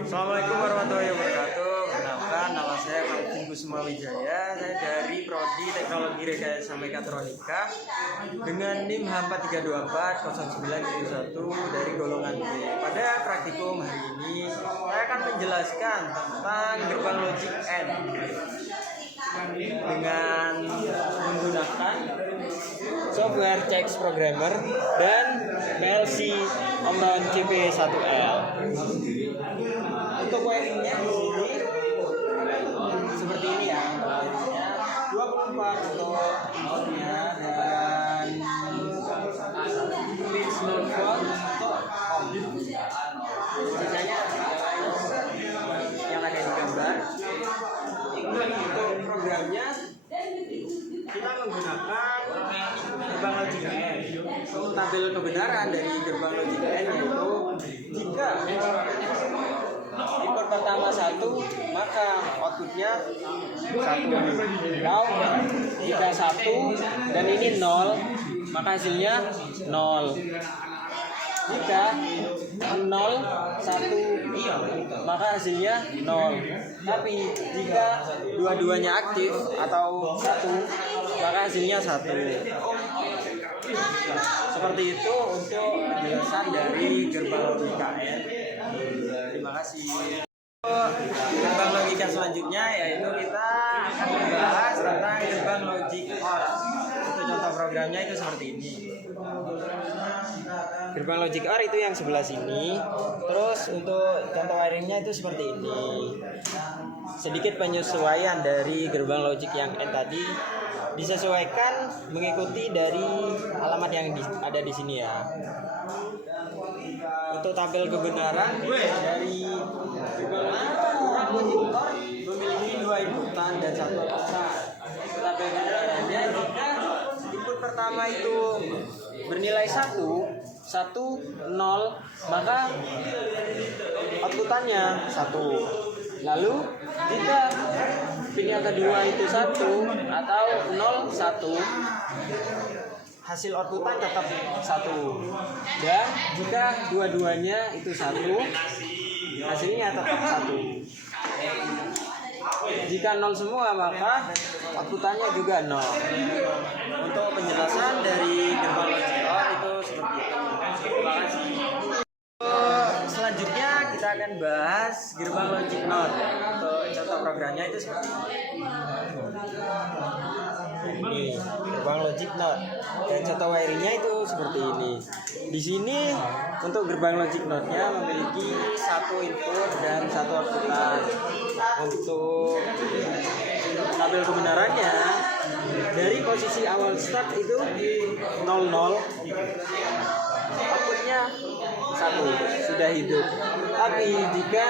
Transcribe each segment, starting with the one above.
Assalamualaikum warahmatullahi wabarakatuh. Perkenalkan, nama saya Alvin Kusuma Wijaya. Saya dari Prodi Teknologi Rekayasa Mekatronika dengan NIM H43240911 dari golongan B. Pada praktikum hari ini, saya akan menjelaskan tentang gerbang logic N dengan menggunakan software CX Programmer dan PLC Omron CP1L. Untuk wiringnya di sini seperti ini ya. Wiringnya 24 untuk outnya dan pin 0 volt untuk on. Sisanya yang ada di gambar. Untuk programnya kita menggunakan gerbang logic N. Untuk tabel kebenaran dari gerbang logic N yaitu jika input pertama 1 maka outputnya 1. Kalau jika 1 dan ini 0 maka hasilnya 0. Jika 0 1 maka hasilnya 0. Tapi jika dua-duanya aktif atau 1 maka hasilnya 1. Seperti itu untuk penjelasan dari gerbang logika N. Terima kasih. Gerbang logika selanjutnya yaitu kita akan membahas tentang gerbang logic OR. Untuk contoh programnya itu seperti ini. Gerbang logic OR itu yang sebelah sini. Terus untuk contoh wiringnya itu seperti ini. Sedikit penyesuaian dari gerbang logic yang N tadi disesuaikan mengikuti dari alamat yang ada di sini ya. Untuk tabel kebenaran dari gerbang logic OR memiliki 2 inputan dan 1 outputan. Tabel kebenarannya jika input pertama itu bernilai 1, 0, maka outputannya 1. Lalu jika pin yang kedua itu 1 atau 0, 1, hasil outputan tetap 1. Dan jika dua-duanya itu 1, hasilnya tetap 1. Jika 0 semua maka outputannya juga 0. Untuk penjelasan dari gerbang logic OR itu seperti itu. Terima kasih. Selanjutnya kita akan bahas gerbang logic NOT. Untuk contoh programnya itu seperti ini. Gerbang logic NOT dan contoh wiringnya itu seperti ini. Di sini untuk gerbang logic NOT-nya memiliki 1 input dan 1 outputan. Untuk tabel kebenarannya dari posisi awal start itu 00, outputnya 1 sudah hidup. Tapi jika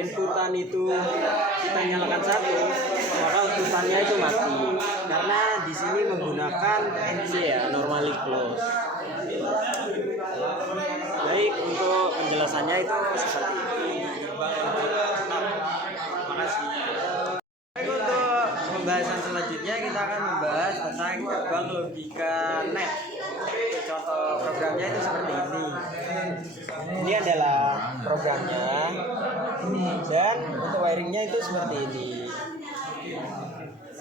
inputan itu kita nyalakan 1 maka outputannya itu mati karena di sini menggunakan NC ya, normally close. Baik, untuk penjelasannya itu seperti ini. Terima kasih. Baik, untuk pembahasan selanjutnya kita akan membahas tentang gerbang logika NET. Contoh programnya itu seperti ini. Ini adalah programnya dan untuk wiringnya itu seperti ini.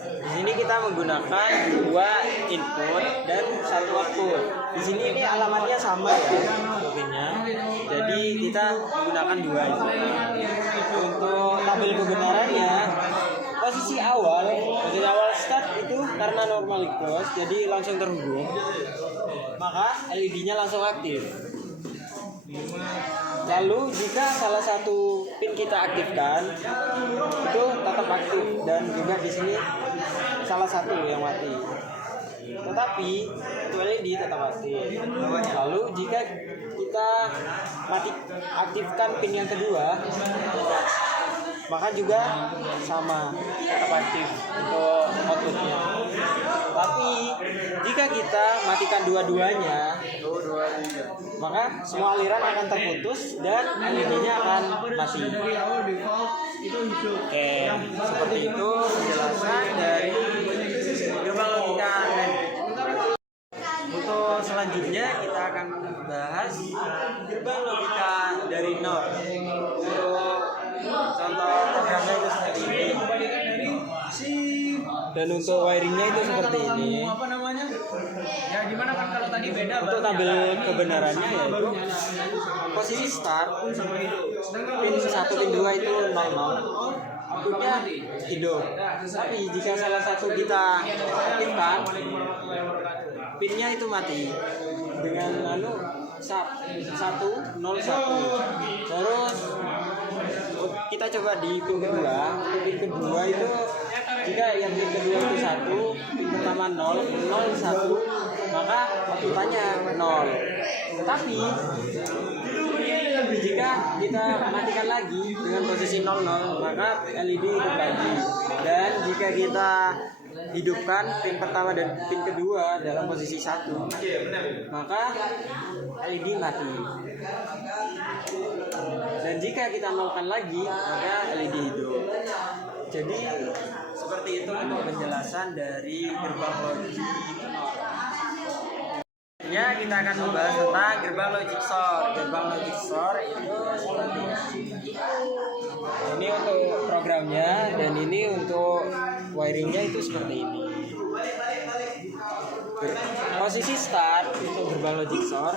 Di sini kita menggunakan 2 input dan 1 output. Di sini ini alamatnya sama ya, pinnya. Jadi kita menggunakan 2 itu. Untuk tabel kebenarannya posisi awal start itu karena normally close jadi langsung terhubung. Maka LED-nya langsung aktif. Lalu jika salah satu pin kita aktifkan itu tetap aktif dan juga di sini salah satu yang mati. Tetapi itu LED tetap aktif. Lalu jika kita aktifkan pin yang kedua maka juga sama tetap aktif untuk outputnya. Tapi jika kita matikan dua-duanya maka semua aliran akan terputus dan LED-nya akan mati. Oke, seperti itu penjelasan dari gerbang logika N. Untuk selanjutnya kita akan membahas gerbang logika dari NOT. Untuk Dan untuk wiringnya itu seperti ini. Apa namanya? Ya gimana kan kalau tadi beda. Untuk tabel kebenarannya yaitu posisi start pin 1 pin 2 itu 00, outputnya hidup. Tapi jika salah satu kita aktifkan, pinnya itu mati dengan 101. Terus kita coba di pin kedua. Pin kedua itu jika yang pin kedua itu 1, pin pertama 0, 1, maka outputannya 0. Tetapi jika kita matikan lagi dengan posisi 00, maka LED hidup lagi. Dan jika kita hidupkan pin pertama dan pin kedua dalam posisi 1, maka LED mati. Dan jika kita nolkan lagi, maka LED hidup. Jadi seperti itu untuk penjelasan dari gerbang logic NOR. Ya, kita akan membahas tentang gerbang logic SOR. Gerbang logic SOR itu seperti ini untuk programnya, dan ini untuk wiringnya itu seperti ini. Posisi start untuk gerbang logic SOR,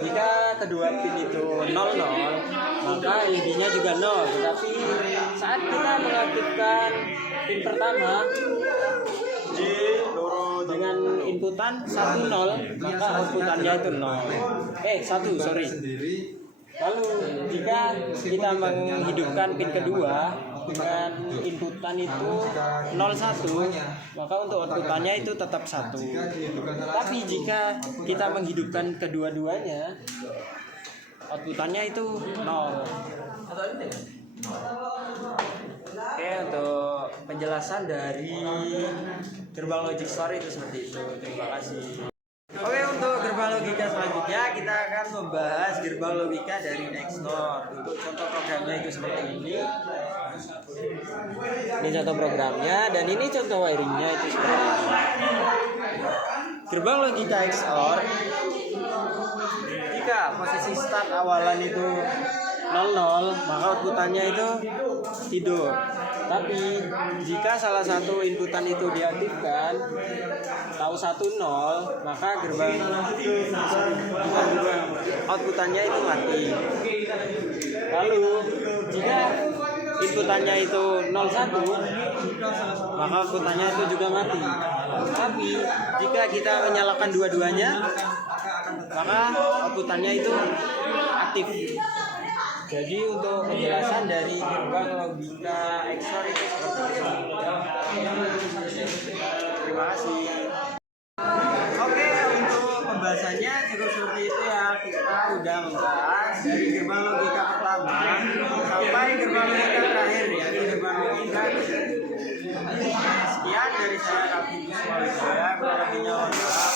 jika kedua pin itu 00, maka LED-nya juga 0. Tetapi saat kita mengaktifkan pin pertama dengan inputan 10, maka outputannya itu 1, sorry. Lalu jika kita menghidupkan pin kedua dengan inputan itu 01, maka untuk outputannya itu tetap 1. Tapi jika kita menghidupkan kedua-duanya, outputannya itu 0. Oke, untuk penjelasan dari gerbang logic SOR itu seperti itu. Terima kasih. Oke, untuk gerbang logika selanjutnya kita akan membahas gerbang logika dari Nextnor. Untuk contoh programnya itu seperti ini. Ini contoh programnya, dan ini contoh wiringnya itu seperti ini. Gerbang logika XOR, jika posisi start awalan itu 00, maka outputannya itu hidup. Tapi jika salah satu inputan itu diaktifkan, tahu 10, maka gerbang outputannya itu mati. Lalu jika inputannya itu 01, maka outputannya itu juga mati. Tapi jika kita menyalakan dua-duanya, maka outputannya itu aktif. Jadi untuk penjelasan dari gerbang logika XOR itu seperti itu. Terima kasih. Oke, untuk pembahasannya cukup seperti itu ya. Kita udah membahas dari gerbang logika pertama sampai gerbang logika terakhir, yaitu gerbang logika. Sekian dari saya, Kak Wisma Wijaya. Kurang lebihnya mohon maaf.